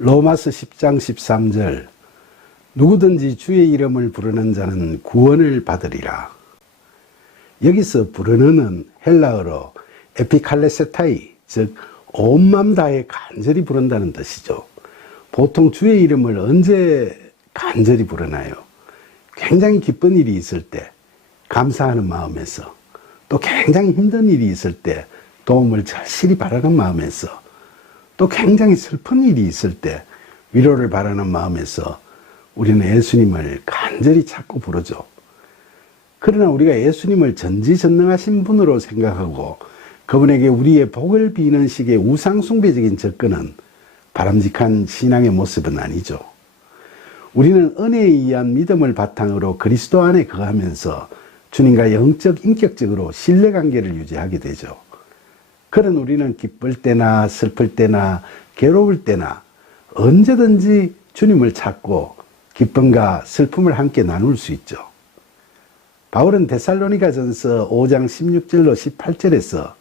로마서 10장 13절 누구든지 주의 이름을 부르는 자는 구원을 받으리라. 여기서 부르는은 헬라어로 에피칼레세타이, 즉 온 맘 다해 간절히 부른다는 뜻이죠. 보통 주의 이름을 언제 간절히 부르나요? 굉장히 기쁜 일이 있을 때, 감사하는 마음에서, 또 굉장히 힘든 일이 있을 때 도움을 절실히 바라는 마음에서, 또 굉장히 슬픈 일이 있을 때 위로를 바라는 마음에서 우리는 예수님을 간절히 찾고 부르죠. 그러나 우리가 예수님을 전지전능하신 분으로 생각하고 그분에게 우리의 복을 비는 식의 우상숭배적인 접근은 바람직한 신앙의 모습은 아니죠. 우리는 은혜에 의한 믿음을 바탕으로 그리스도 안에 거하면서 주님과 영적, 인격적으로 신뢰관계를 유지하게 되죠. 그런 우리는 기쁠 때나 슬플 때나 괴로울 때나 언제든지 주님을 찾고 기쁨과 슬픔을 함께 나눌 수 있죠. 바울은 데살로니가전서 5장 16절로 18절에서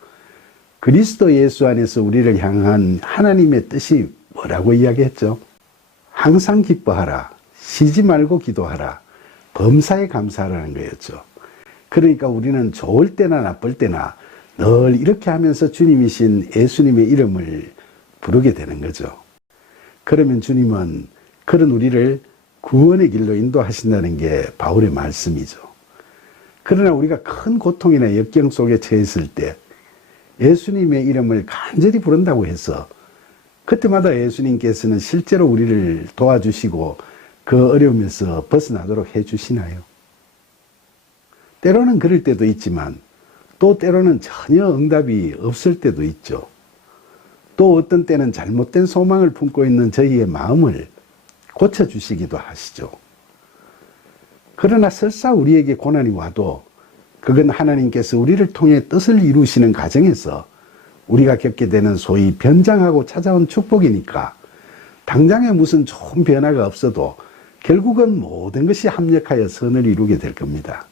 그리스도 예수 안에서 우리를 향한 하나님의 뜻이 뭐라고 이야기했죠? 항상 기뻐하라, 쉬지 말고 기도하라, 범사에 감사하라는 거였죠. 그러니까 우리는 좋을 때나 나쁠 때나 늘 이렇게 하면서 주님이신 예수님의 이름을 부르게 되는 거죠. 그러면 주님은 그런 우리를 구원의 길로 인도하신다는 게 바울의 말씀이죠. 그러나 우리가 큰 고통이나 역경 속에 처했을 때 예수님의 이름을 간절히 부른다고 해서 그때마다 예수님께서는 실제로 우리를 도와주시고 그 어려움에서 벗어나도록 해주시나요? 때로는 그럴 때도 있지만 또 때로는 전혀 응답이 없을 때도 있죠. 또 어떤 때는 잘못된 소망을 품고 있는 저희의 마음을 고쳐주시기도 하시죠. 그러나 설사 우리에게 고난이 와도 그건 하나님께서 우리를 통해 뜻을 이루시는 과정에서 우리가 겪게 되는 소위 변장하고 찾아온 축복이니까 당장에 무슨 좋은 변화가 없어도 결국은 모든 것이 합력하여 선을 이루게 될 겁니다.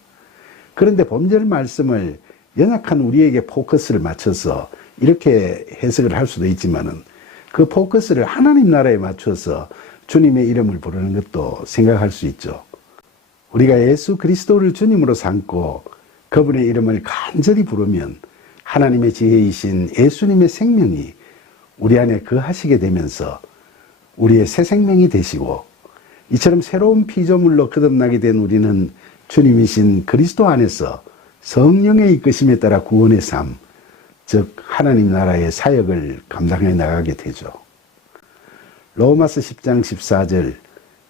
그런데 본절 말씀을 연약한 우리에게 포커스를 맞춰서 이렇게 해석을 할 수도 있지만은 그 포커스를 하나님 나라에 맞춰서 주님의 이름을 부르는 것도 생각할 수 있죠. 우리가 예수 그리스도를 주님으로 삼고 그분의 이름을 간절히 부르면 하나님의 지혜이신 예수님의 생명이 우리 안에 거하시게 되면서 우리의 새 생명이 되시고 이처럼 새로운 피조물로 거듭나게 된 우리는 주님이신 그리스도 안에서 성령의 이끄심에 따라 구원의 삶, 즉 하나님 나라의 사역을 감당해 나가게 되죠. 로마서 10장 14절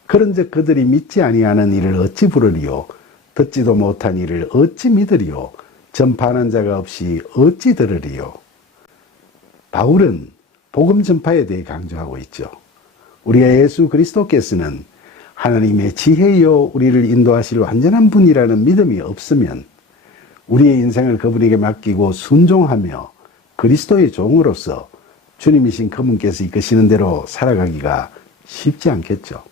그런즉 그들이 믿지 아니하는 이를 어찌 부르리요 듣지도 못한 이를 어찌 믿으리요 전파하는 자가 없이 어찌 들으리요. 바울은 복음 전파에 대해 강조하고 있죠. 우리가 예수 그리스도께서는 하나님의 지혜요 우리를 인도하실 완전한 분이라는 믿음이 없으면 우리의 인생을 그분에게 맡기고 순종하며 그리스도의 종으로서 주님이신 그분께서 이끄시는 대로 살아가기가 쉽지 않겠죠.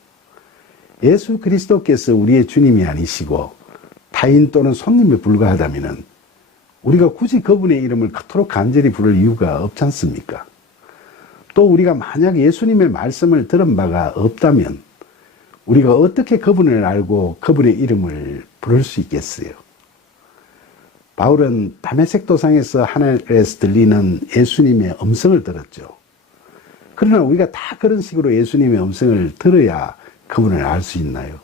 예수 그리스도께서 우리의 주님이 아니시고 타인 또는 손님에 불과하다면 우리가 굳이 그분의 이름을 그토록 간절히 부를 이유가 없지 않습니까? 또 우리가 만약 예수님의 말씀을 들은 바가 없다면 우리가 어떻게 그분을 알고 그분의 이름을 부를 수 있겠어요? 바울은 다메섹 도상에서 하늘에서 들리는 예수님의 음성을 들었죠. 그러나 우리가 다 그런 식으로 예수님의 음성을 들어야 그분을 알 수 있나요?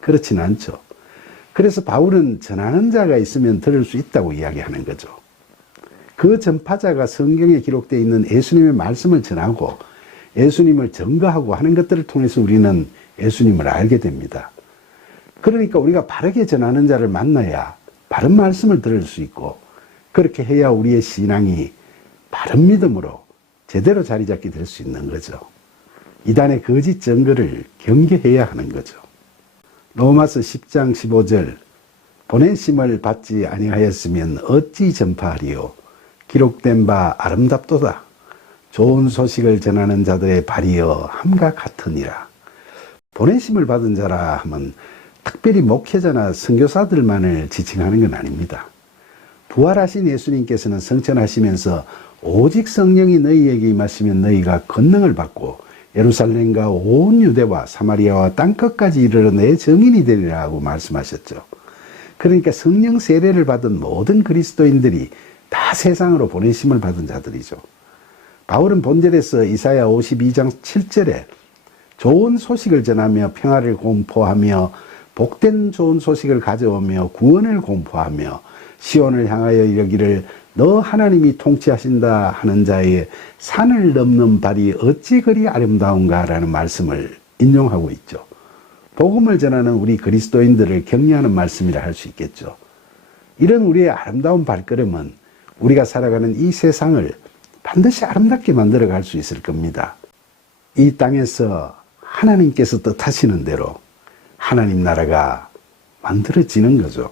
그렇진 않죠. 그래서 바울은 전하는 자가 있으면 들을 수 있다고 이야기하는 거죠. 그 전파자가 성경에 기록되어 있는 예수님의 말씀을 전하고 예수님을 증거하고 하는 것들을 통해서 우리는 예수님을 알게 됩니다. 그러니까 우리가 바르게 전하는 자를 만나야 바른 말씀을 들을 수 있고 그렇게 해야 우리의 신앙이 바른 믿음으로 제대로 자리 잡게 될 수 있는 거죠. 이단의 거짓 증거를 경계해야 하는 거죠. 로마서 10장 15절 보내심을 받지 아니하였으면 어찌 전파하리요 기록된 바 아름답도다 좋은 소식을 전하는 자들의 발이여 함과 같으니라. 보내심을 받은 자라 하면 특별히 목회자나 선교사들만을 지칭하는 건 아닙니다. 부활하신 예수님께서는 성천하시면서 오직 성령이 너희에게 임하시면 너희가 권능을 받고 예루살렘과 온 유대와 사마리아와 땅끝까지 이르러 내 증인이 되리라고 말씀하셨죠. 그러니까 성령 세례를 받은 모든 그리스도인들이 다 세상으로 보내심을 받은 자들이죠. 바울은 본절에서 이사야 52장 7절에 좋은 소식을 전하며 평화를 공포하며 복된 좋은 소식을 가져오며 구원을 공포하며 시온을 향하여 이르기를 너 하나님이 통치하신다 하는 자의 산을 넘는 발이 어찌 그리 아름다운가 라는 말씀을 인용하고 있죠. 복음을 전하는 우리 그리스도인들을 격려하는 말씀이라 할 수 있겠죠. 이런 우리의 아름다운 발걸음은 우리가 살아가는 이 세상을 반드시 아름답게 만들어 갈 수 있을 겁니다. 이 땅에서 하나님께서 뜻하시는 대로 하나님 나라가 만들어지는 거죠.